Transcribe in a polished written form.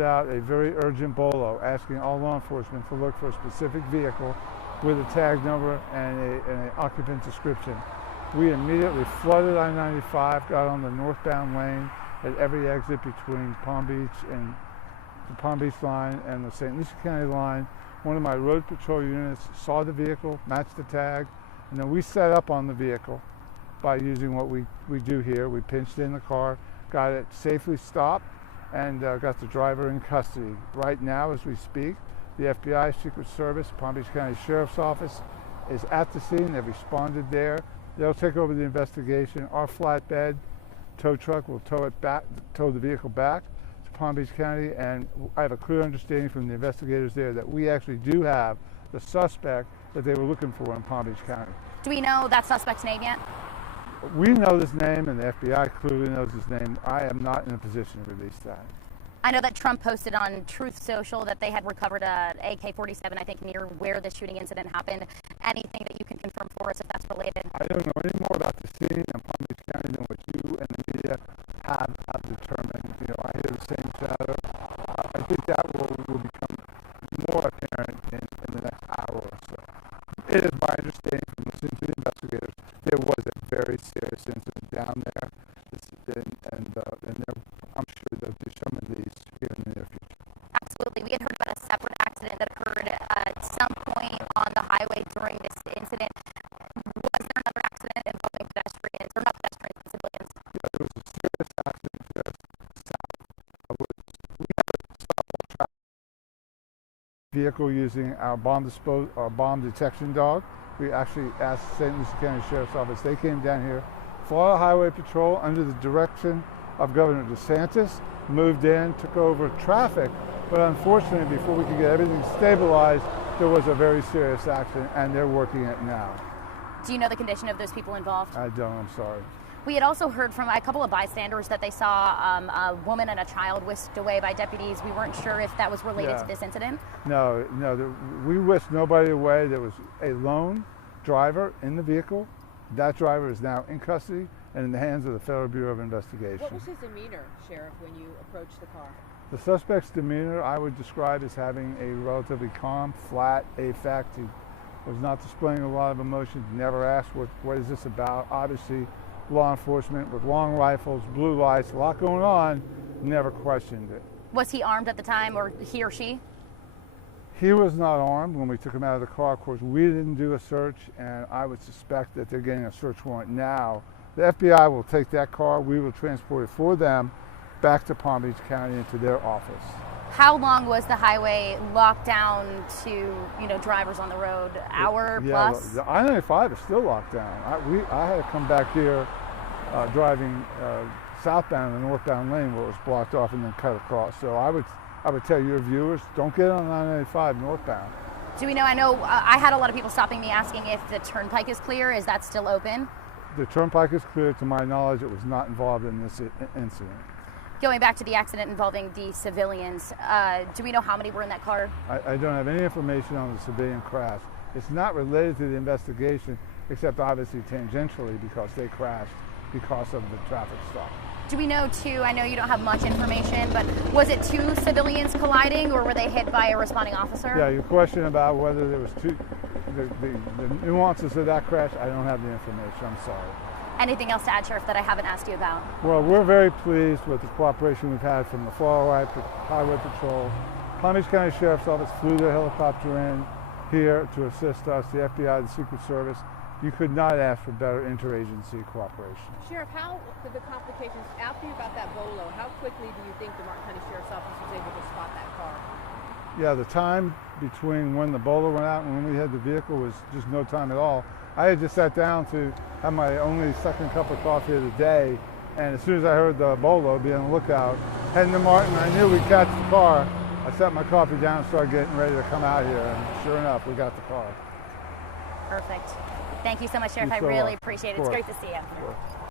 out a very urgent bolo asking all law enforcement to look for a specific vehicle with a tag number and an occupant description. We immediately flooded I-95, got on the northbound lane at every exit between Palm Beach and the Palm Beach line and the St. Lucie County line. One of my road patrol units saw the vehicle, matched the tag, and then we set up on the vehicle by using what we do here. We pinched in the car, got it safely stopped, and got the driver in custody. Right now, as we speak, the FBI, Secret Service, Palm Beach County Sheriff's Office is at the scene. They've responded there. They'll take over the investigation. Our flatbed tow truck will tow the vehicle back to Palm Beach County, and I have a clear understanding from the investigators there that we actually do have the suspect that they were looking for in Palm Beach County. Do we know that suspect's name yet? We know his name, and the FBI clearly knows his name. I am not in a position to release that. I know that Trump posted on Truth Social that they had recovered a AK-47, I think, near where the shooting incident happened. Anything that you can confirm for us if that's related? I don't know any more about the scene in Palm Beach County than what you and the media have determined. You know, I hear the same chatter. I think that will become more apparent in the next hour or so. It is my understanding from listening to the investigators, there was a very serious incident down there, and I'm sure they'll do some of these here in the near future. Absolutely. We had heard about a separate accident that occurred at some point on the highway during this incident. Was there another accident involving pedestrians, or not pedestrians, but civilians? Yeah, there was a serious accident just south of where we had a stop-all traffic vehicle using our bomb detection dog. We actually asked St. Lucie County Sheriff's Office. They came down here, Florida Highway Patrol, under the direction of Governor DeSantis, moved in, took over traffic, but unfortunately, before we could get everything stabilized, there was a very serious accident, and they're working it now. Do you know the condition of those people involved? I don't, I'm sorry. We had also heard from a couple of bystanders that they saw a woman and a child whisked away by deputies. We weren't sure if that was related to this incident. No, we whisked nobody away. There was a lone driver in the vehicle. That driver is now in custody and in the hands of the Federal Bureau of Investigation. What was his demeanor, Sheriff, when you approached the car? The suspect's demeanor I would describe as having a relatively calm, flat affect. He was not displaying a lot of emotion, never asked what is this about. Obviously, law enforcement with long rifles, blue lights, a lot going on, never questioned it. Was he armed at the time, or he or she? He was not armed when we took him out of the car. Of course, we didn't do a search, and I would suspect that they're getting a search warrant now. The FBI will take that car. We will transport it for them back to Palm Beach County into their office. How long was the highway locked down to, drivers on the road? Hour plus? The I-95 is still locked down. I had to come back here driving southbound in the northbound lane where it was blocked off and then cut across. So I would tell your viewers, don't get on I-95 northbound. Do we know? I know I had a lot of people stopping me asking if the turnpike is clear. Is that still open? The turnpike is clear. To my knowledge, it was not involved in this incident. Going back to the accident involving the civilians, do we know how many were in that car? I don't have any information on the civilian crash. It's not related to the investigation, except obviously tangentially because they crashed because of the traffic stop. Do we know, too, I know you don't have much information, but was it two civilians colliding or were they hit by a responding officer? Yeah, your question about whether there was two, the nuances of that crash, I don't have the information, I'm sorry. Anything else to add, Sheriff, that I haven't asked you about? Well, we're very pleased with the cooperation we've had from the Florida Highway Patrol. Palm Beach County Sheriff's Office flew their helicopter in here to assist us, the FBI, the Secret Service. You could not ask for better interagency cooperation. Sheriff, how did the complications, after you got that bolo, how quickly do you think the Martin County Sheriff's Office was able to spot that car? Yeah, the time between when the bolo went out and when we had the vehicle was just no time at all. I had just sat down to have my only second cup of coffee of the day, and as soon as I heard the bolo, be on the lookout, heading to Martin, I knew we'd catch the car. I set my coffee down and started getting ready to come out here, and sure enough, we got the car. Perfect. Thank you so much, Sheriff. I really appreciate it. It's great to see you. Sure.